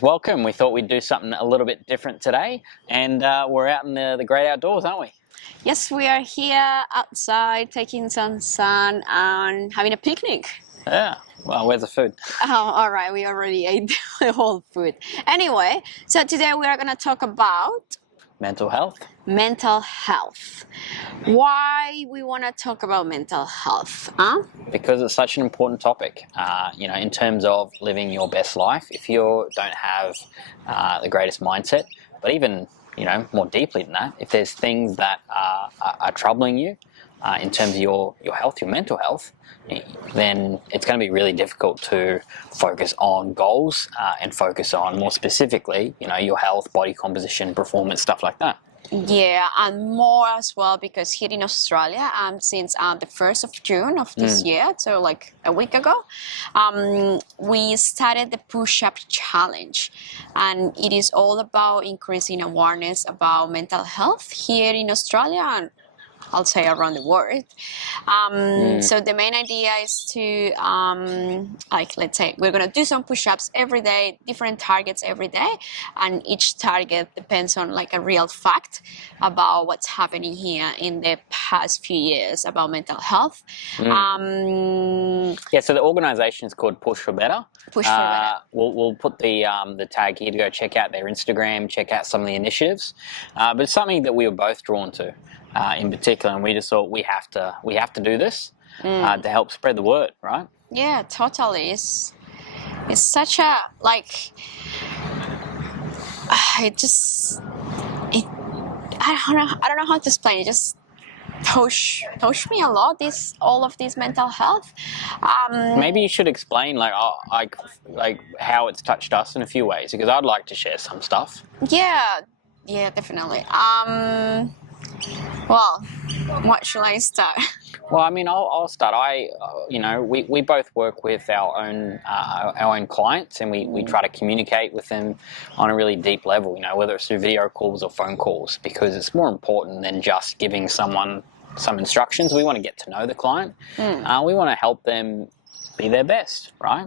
guys, welcome. We thought we'd do something a little bit different today, and we're out in the great outdoors, aren't we? Yes, we are here outside taking some sun and having a picnic. Yeah. Well, where's the food? Oh, all right, we already ate the whole food. Anyway, so today we are going to talk about Mental health. mental health. Why we want to talk about mental health? Huh? Because it's such an important topic, in terms of living your best life. If you don't have the greatest mindset, but even, more deeply than that, if there's things that are troubling you in terms of your health, your mental health, then it's going to be really difficult to focus on goals and focus on, more specifically, your health, body composition, performance, stuff like that. Yeah, and more as well, because here in Australia, since the 1st of June of this year, so like a week ago, we started the push-up challenge, and it is all about increasing awareness about mental health here in Australia and I'll say around the world. So the main idea is to, let's say we're going to do some push-ups every day, different targets every day. And each target depends on like a real fact about what's happening here in the past few years about mental health. So the organization is called Push for Better. Push for Better. We'll put the tag here to go check out their Instagram, check out some of the initiatives. But it's something that we were both drawn to. In particular, and we just thought we have to do this to help spread the word, right? Yeah, totally. It's such a I don't know how to explain it. Just touch me a lot. All of this mental health. Maybe you should explain how it's touched us in a few ways, because I'd like to share some stuff. Yeah, definitely. Well, what should I start? Well, I'll start. We both work with our own clients, and we try to communicate with them on a really deep level. Whether it's through video calls or phone calls, because it's more important than just giving someone some instructions. We want to get to know the client. We want to help them be their best, right?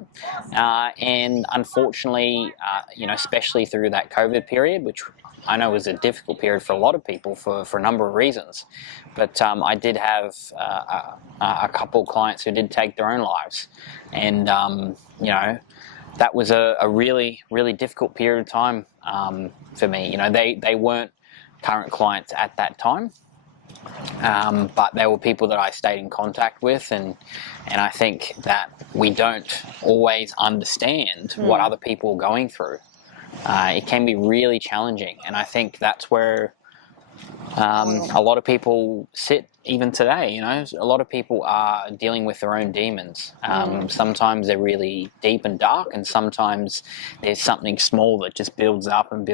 And unfortunately, especially through that COVID period, which I know was a difficult period for a lot of people for a number of reasons. But I did have a couple of clients who did take their own lives. And, that was a really, really difficult period of time for me. They weren't current clients at that time. But they were people that I stayed in contact with, and I think that we don't always understand what other people are going through. It can be really challenging, and I think that's where a lot of people sit even today. A lot of people are dealing with their own demons. Sometimes they're really deep and dark, and sometimes there's something small that just builds up, and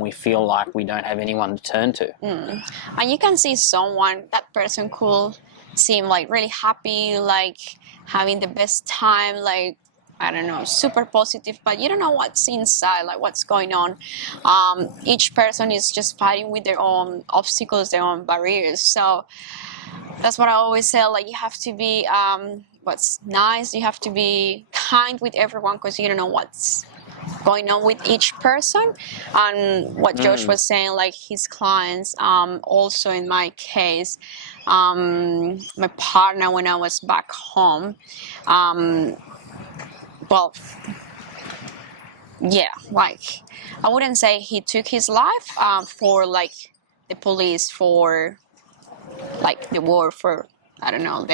we feel like we don't have anyone to turn to. And you can see that person could seem like really happy, like having the best time, like, I don't know, super positive, but you don't know what's inside, like what's going on. Each person is just fighting with their own obstacles, their own barriers. So that's what I always say, like, you have to be what's nice, you have to be kind with everyone, because you don't know what's going on with each person. And what Josh was saying, like his clients, also in my case, my partner, when I was back home, I wouldn't say he took his life for like the police, for like the war, for I don't know,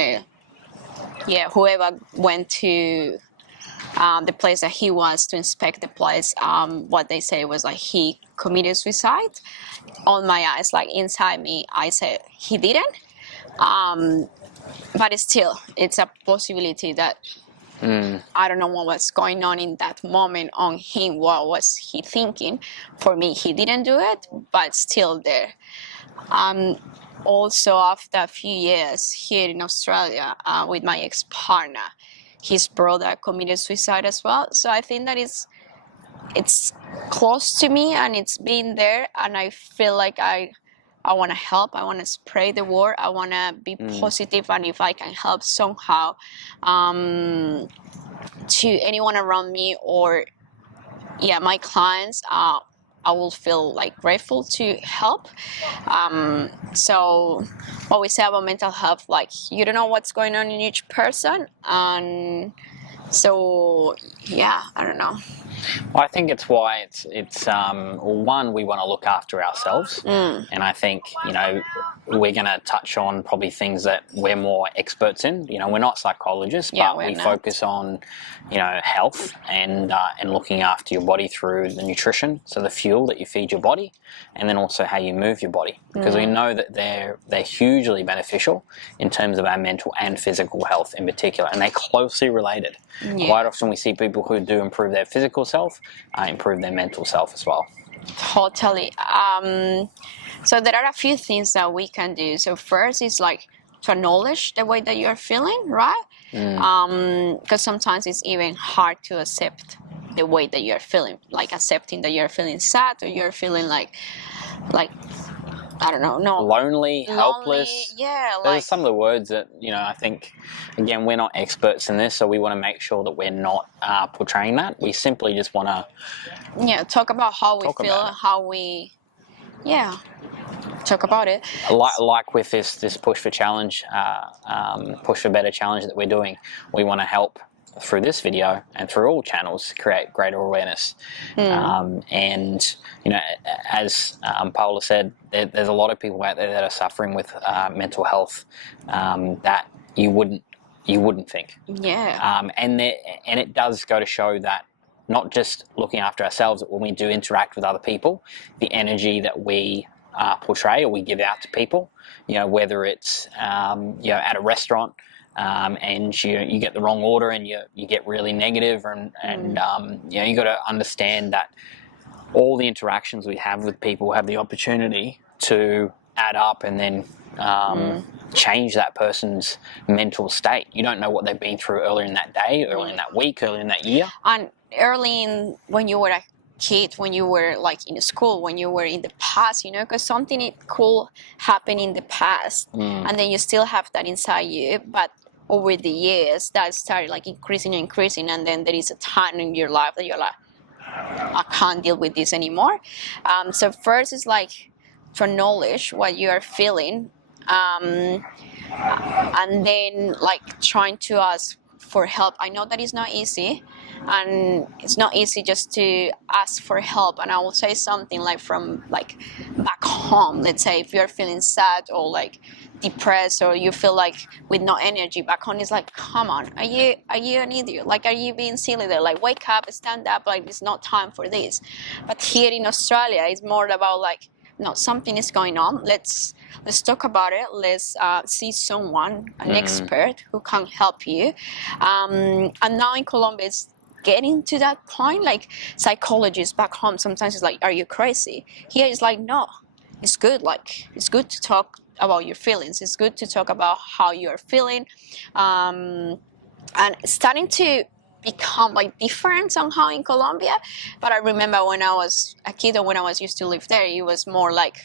whoever went to the place that he was to inspect the place. What they say was like he committed suicide. On my eyes, like inside me, I said he didn't. But it's a possibility that I don't know what was going on in that moment on him. What was he thinking? For me, he didn't do it, but still there. Also, after a few years here in Australia with my ex-partner, his brother committed suicide as well. So I think that it's close to me, and it's been there, and I feel like I want to help. I want to spread the word. I want to be positive, and if I can help somehow to anyone around me, or yeah, my clients, I will feel like grateful to help. So what we say about mental health, like you don't know what's going on in each person, and so yeah, I don't know. Well, I think it's why it's one, we want to look after ourselves, and I think we're going to touch on probably things that we're more experts in. We're not psychologists, Yeah, but we're we not. focus on health and looking after your body through the nutrition, so the fuel that you feed your body, and then also how you move your body, because we know that they're hugely beneficial in terms of our mental and physical health in particular, and they're closely related. Yeah. Quite often we see people who do improve their physical self, improve their mental self as well. Totally. So there are a few things that we can do. So first is like to acknowledge the way that you're feeling, right? Because sometimes it's even hard to accept the way that you're feeling, like accepting that you're feeling sad or you're feeling like I don't know, no, lonely, helpless. Yeah, Those are like some of the words that I think. Again, we're not experts in this, so we want to make sure that we're not portraying that. We simply just want to talk about how we feel, about it. how we talk about it. Like with this push for challenge, push for better challenge that we're doing, we want to help through this video and through all channels create greater awareness. And as Paula said, there's a lot of people out there that are suffering with mental health that you wouldn't think. Yeah. And it does go to show that not just looking after ourselves, but when we do interact with other people, the energy that we portray or we give out to people, whether it's at a restaurant and you get the wrong order and you get really negative, and you got to understand that all the interactions we have with people have the opportunity to add up and then change that person's mental state. You don't know what they've been through earlier in that day, earlier in that week, earlier in that year. And when you were a kid, when you were like in school, when you were in the past, because something cool happened in the past, and then you still have that inside you, but over the years that started like increasing, and then there is a time in your life that you're like, I can't deal with this anymore. So first is like to acknowledge what you are feeling, and then like trying to ask for help. I know that it's not easy, and it's not easy just to ask for help. And I will say something like from like back home, let's say if you're feeling sad or like depressed or you feel like with no energy, back home is like, come on, are you an idiot? Like, are you being silly there? Like, wake up, stand up, like it's not time for this. But here in Australia it's more about like, no, something is going on, let's talk about it, let's see someone, an expert who can help you. And now in Colombia it's getting to that point, like psychologists back home sometimes it's like, are you crazy? Here it's like, no, it's good, like it's good to talk about your feelings, it's good to talk about how you're feeling, and starting to become like different somehow in Colombia. But I remember when I was a kid or when I was used to live there, it was more like,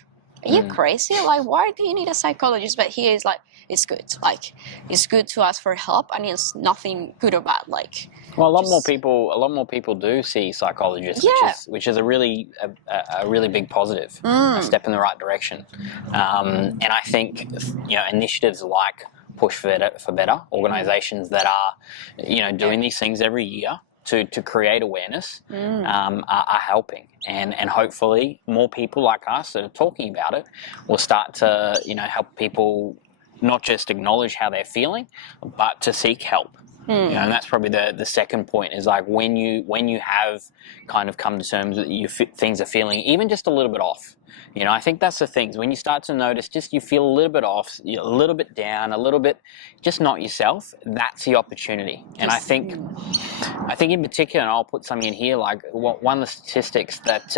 are you crazy? Like, why do you need a psychologist? But here it's like, it's good. Like, it's good to ask for help, and it's nothing good or bad. Like, well, a lot more people do see psychologists, which is a really big positive, a step in the right direction. And I think initiatives like Push for Better, organisations that are doing these things every year to create awareness are helping, and hopefully more people like us that are talking about it will start to help people not just acknowledge how they're feeling, but to seek help. And that's probably the second point, is like when you have kind of come to terms that things are feeling even just a little bit off. I think that's the thing. When you start to notice just you feel a little bit off, a little bit down, a little bit just not yourself, that's the opportunity. And I think in particular, and I'll put something in here, like one of the statistics that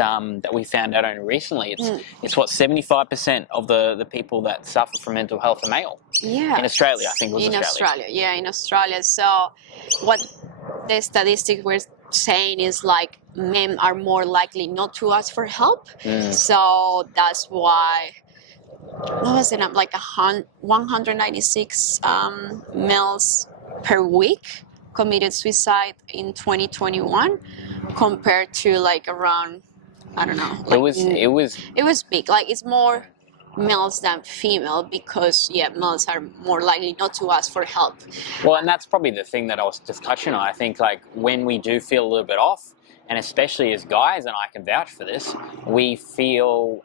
we found out only recently, it's what 75% of the people that suffer from mental health are male. Yeah. In Australia, I think it was Australia. Yeah, in Australia. So what the statistics were saying is like men are more likely not to ask for help. So that's why, what was it, like 196 males per week committed suicide in 2021, compared to like around, I don't know. Like, it was big. Like it's more males than female because males are more likely not to ask for help. Well, and that's probably the thing that I was just touching on. I think like when we do feel a little bit off, and especially as guys, and I can vouch for this, we feel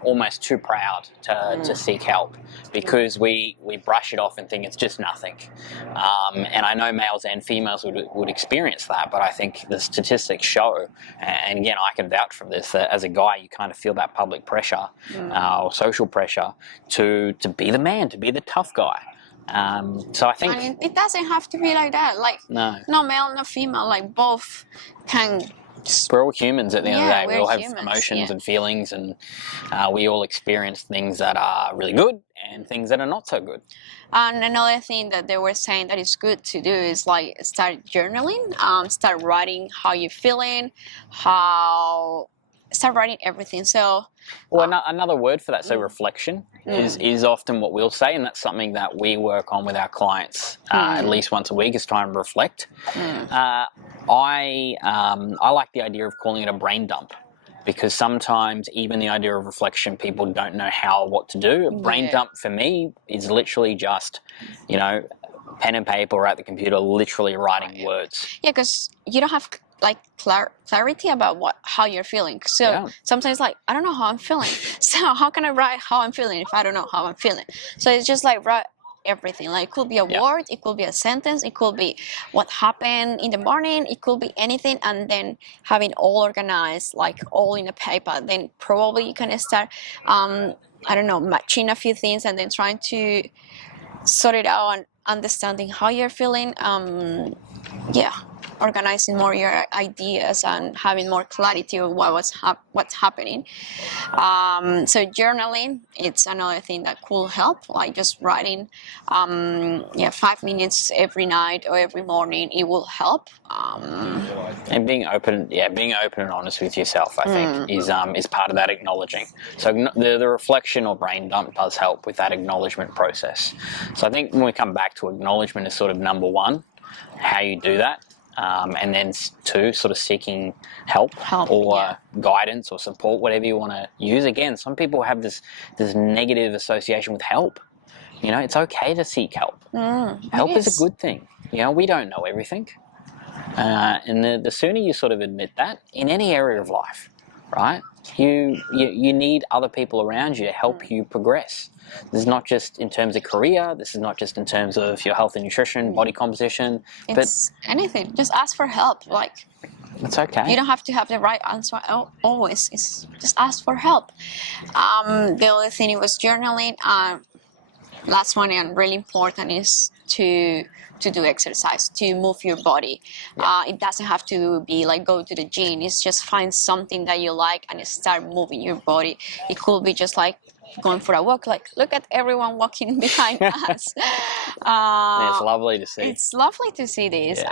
almost too proud to seek help because we brush it off and think it's just nothing. And I know males and females would experience that, but I think the statistics show, and again, I can vouch for this, that as a guy, you kind of feel that public pressure or social pressure to be the man, to be the tough guy. So I think, and it doesn't have to be like that. Like no male, no female. Like both can. We're all humans at the end of the day. We all have humans, emotions and feelings, and we all experience things that are really good and things that are not so good. And another thing that they were saying that is good to do is like start journaling, start writing how you're feeling, start writing everything. So, well, another word for that, so reflection is often what we'll say, and that's something that we work on with our clients at least once a week, is trying to reflect. I like the idea of calling it a brain dump, because sometimes even the idea of reflection, people don't know what to do. A brain dump for me is literally just, pen and paper or at the computer, literally writing words. Yeah, because you don't have like clarity about how you're feeling. So sometimes like, I don't know how I'm feeling. So how can I write how I'm feeling if I don't know how I'm feeling? So it's just like write everything. Like it could be a word, it could be a sentence, it could be what happened in the morning, it could be anything, and then having all organized, like all in a paper, then probably you can start matching a few things and then trying to sort it out and understanding how you're feeling. Organizing more your ideas and having more clarity of what's happening. So journaling, it's another thing that could help, like just writing 5 minutes every night or every morning, it will help. And being open and honest with yourself, I think, is part of that acknowledging. So the reflection or brain dump does help with that acknowledgement process. So I think when we come back to acknowledgement is sort of number one, how you do that. And then two, sort of seeking help or guidance or support, whatever you want to use. Again, some people have this negative association with help. It's okay to seek help. Help is a good thing. We don't know everything. And the sooner you sort of admit that in any area of life, right? You need other people around you to help you progress. This is not just in terms of career. This is not just in terms of your health and nutrition, body composition. It's anything. Just ask for help. Like, it's okay. You don't have to have the right answer always. It's just ask for help. The other thing was journaling. Last one and really important is to do exercise, to move your body. It doesn't have to be like go to the gym. It's just find something that you like and start moving your body. It could be just like going for a walk, like look at everyone walking behind us. It's lovely to see. It's lovely to see this.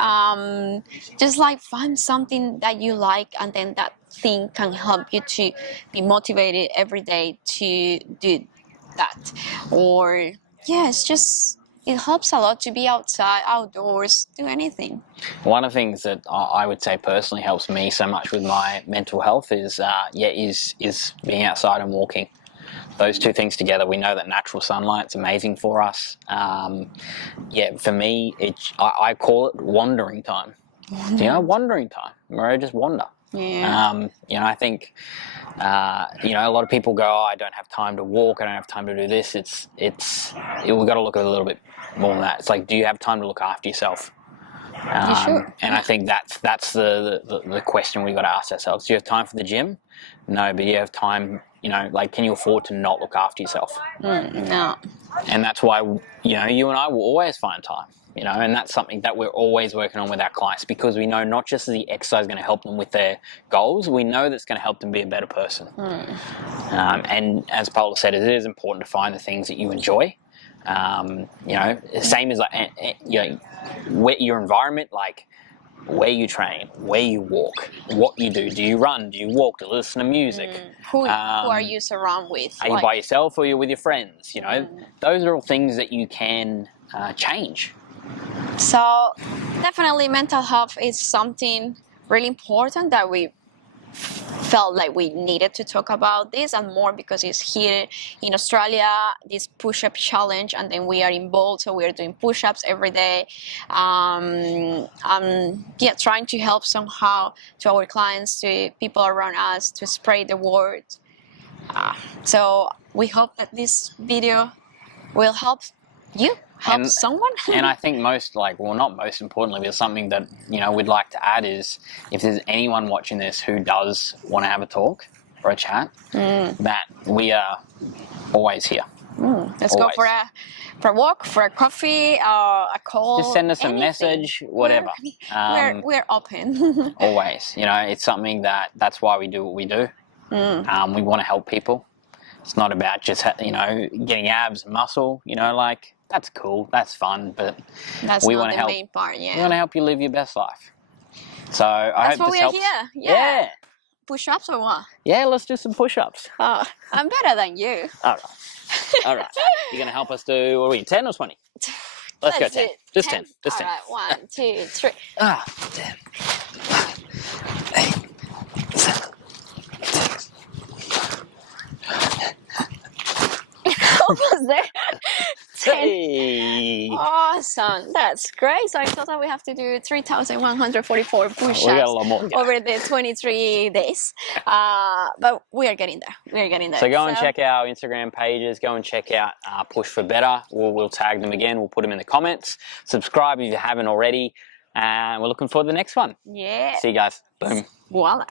Just like find something that you like, and then that thing can help you to be motivated every day to do that. Or it's just, it helps a lot to be outside, outdoors, do anything. One of the things that I would say personally helps me so much with my mental health is being outside and walking. Those two things together, we know that natural sunlight's amazing for us. For me, I call it wandering time. Wandering time, where I just wander. I think, a lot of people go, I don't have time to walk, I don't have time to do this. We've got to look at it a little bit more than that. It's like, do you have time to look after yourself? Sure. And I think that's the question we've got to ask ourselves. Do you have time for the gym? No, but you have time, can you afford to not look after yourself? No. And that's why, you and I will always find time, and that's something that we're always working on with our clients, because we know not just is the exercise going to help them with their goals, we know that's going to help them be a better person. And as Paula said, it is important to find the things that you enjoy. Same as your environment, like where you train, where you walk, what you do. Do you run? Do you walk? Do you listen to music? Who are you surrounded with? Are you by yourself or are you with your friends? Those are all things that you can change. So definitely mental health is something really important that we felt like we needed to talk about this, and more because it's here in Australia, this push-up challenge, and then we are involved, so we are doing push-ups every day. Yeah, trying to help somehow to our clients, to people around us, to spread the word. So we hope that this video will help you, help someone. And I think not most importantly, but something that, you know, we'd like to add is, if there's anyone watching this who does want to have a talk or a chat, that we are always here. Let's go for a walk, for a coffee, a call. Just send us anything. a message, whatever. We're open. Always. You know, it's something that's why we do what we do. We want to help people. It's not about just, you know, getting abs and muscle, you know, like, that's cool, that's fun, but that's we not want to the help. main part, yeah. We want to help you live your best life. So I That's hope why this helps. here. Yeah. Push-ups or what? Yeah, let's do some push-ups. Oh, I'm better than you. All right. All right. You're going to help us do, what are we, 10 or 20? Let's go 10. Just 10. Just 10. All right, 1, 2, 3. 10. 8, 7, 6. Almost there. 10. Hey. Awesome. That's great. So in total we have to do 3,144 push-ups We got a lot more. over the 23 days. But we are getting there. We are getting there. So go and check our Instagram pages. Go and check out Push for Better. We'll tag them again. We'll put them in the comments. Subscribe if you haven't already. And we're looking forward to the next one. Yeah. See you guys. Boom. Voila.